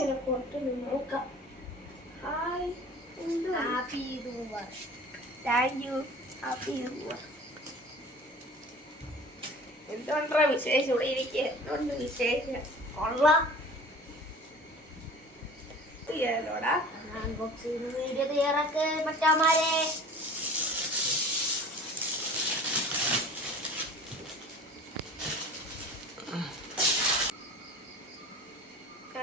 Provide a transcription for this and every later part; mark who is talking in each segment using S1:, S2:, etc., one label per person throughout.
S1: ഇങ്ങനെ പുറത്തുനിന്ന് നോക്കാം. Hi
S2: happy
S1: thank you happy എന്തുകൊണ്ടാ വിശേഷം ഇവിടെ ഇരിക്കുക എന്തുകൊണ്ട് വിശേഷം? കൊള്ളാം. ചെയ്യാനോടാ
S2: വീഡിയോ തയ്യാറാക്ക് മറ്റാമാരെ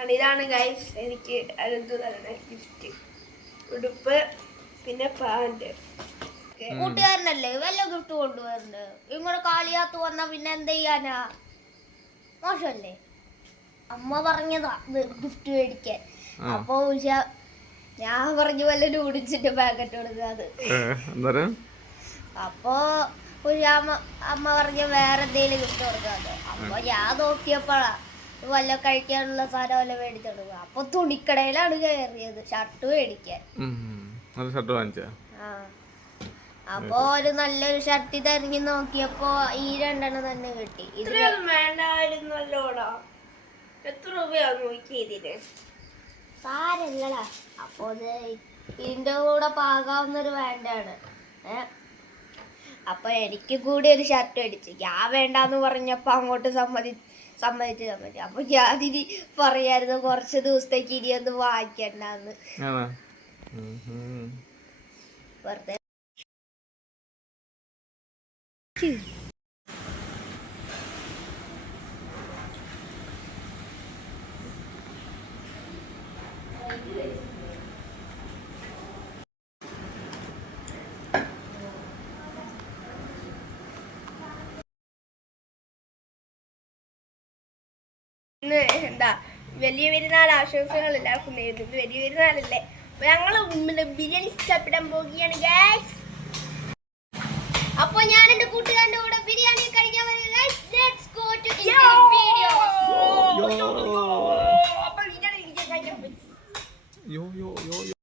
S1: ആണ്. ഇതാണ് ഗൈസ് എനിക്ക് അനന്തു തരണ ഗിഫ്റ്റ് ഉടുപ്പ് പിന്നെ പാന്റ്
S2: കൂട്ടുകാരനല്ലേ? വല്ല ഗിഫ്റ്റ് കൊണ്ടുവരുന്നുണ്ട് ഇങ്ങോട്ട് കാളിയാത്ത് വന്ന പിന്നെ എന്ത് ചെയ്യാനാ? മോശമല്ലേ? അമ്മ പറഞ്ഞതാ ഗിഫ്റ്റ് മേടിക്കാൻ. അപ്പൊ ഉഷ ഞാൻ പറഞ്ഞു വല്ല നൂഡിൽസിന്റെ പാക്കറ്റ് കൊടുക്കാത് അപ്പൊ ഉഷ അമ്മ അമ്മ പറഞ്ഞ വേറെ എന്തെങ്കിലും ഗിഫ്റ്റ് കൊടുക്കാതെ അപ്പൊ ഞാൻ നോക്കിയപ്പോഴാ വല്ല കഴിക്കാനുള്ള സാധനം വല്ല മേടിച്ചു കൊടുക്കുക അപ്പൊ തുണിക്കടയിലാണ് കയറിയത് ഷർട്ട് മേടിക്കാൻ.
S3: ഷർട്ട് വാങ്ങിച്ചാ
S2: ആ. അപ്പൊ ഒരു നല്ലൊരു ഷർട്ട് തിരഞ്ഞു നോക്കിയപ്പോ ഈ രണ്ടെണ്ണം തന്നെ കിട്ടി.
S1: വേണ്ടായിരുന്നല്ലോടാ എത്ര രൂപയാ നോക്കി ഇതിന്
S2: സാരല്ലടാ അപ്പൊ ഇത് ഇതിന്റെ കൂടെ പാകാവുന്നൊരു വേണ്ടാണ്. ഏഹ് അപ്പൊ എനിക്ക് കൂടി ഒരു ഷർട്ട് അടിച്ചു ഞാൻ വേണ്ടാന്ന് പറഞ്ഞപ്പോ അങ്ങോട്ട് സമ്മതി സമ്മതിച്ച് സമ്മതിച്ചു. അപ്പൊ ഞാൻ ഇനി പറയായിരുന്നു കുറച്ച് ദിവസത്തേക്ക് ഇനി ഒന്ന് വാങ്ങിക്കണ്ടെന്ന്
S3: വെറുതെ. Thank ഉം.
S1: ഇന്ന് എന്താ വലിയ പെരുന്നാൾ ആശംസകൾ എല്ലാവർക്കും നേരിടുന്നത് വലിയ പെരുന്നാളല്ലേ അപ്പൊ ഞങ്ങൾ പിന്നെ ബിരിയാണി ഇഷ്ടപ്പെടാൻ പോകുകയാണ് ഗൈസ്
S2: അപ്പൊ ഞാൻ എന്റെ കൂട്ടുകാരന്റെ കൂടെ ബിരിയാണി കഴിക്കാൻ ലെറ്റ്സ് ഗോ ടു
S3: യോ.
S1: അപ്പൊ ബിരിയാണി കഴിക്കാൻ കഴിക്കാൻ പറ്റും
S3: യോ യോ യോ യോ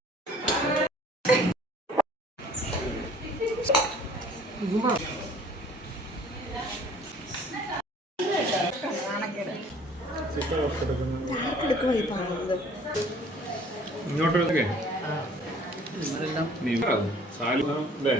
S3: ഇങ്ങോട്ട് നീ സാലി അല്ലേ